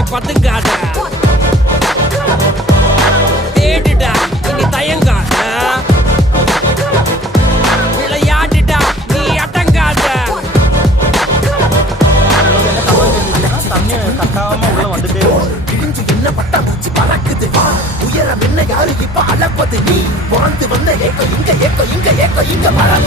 நீ பத்துக்காத தேடுடா இனி தயங்காத விளையாடுடா நீ அடங்காத தண்ணி கட்டாம உள்ள வந்துட்டே இழிஞ்சு என்ன பட்டா பூச்சி பறக்குது உயரம் என்ன யாரு இப்ப அளப்பது நீ வாழ்ந்து வந்த ஏக்கம் இங்க ஏக்கம் இங்க ஏக்கம் இங்க மழை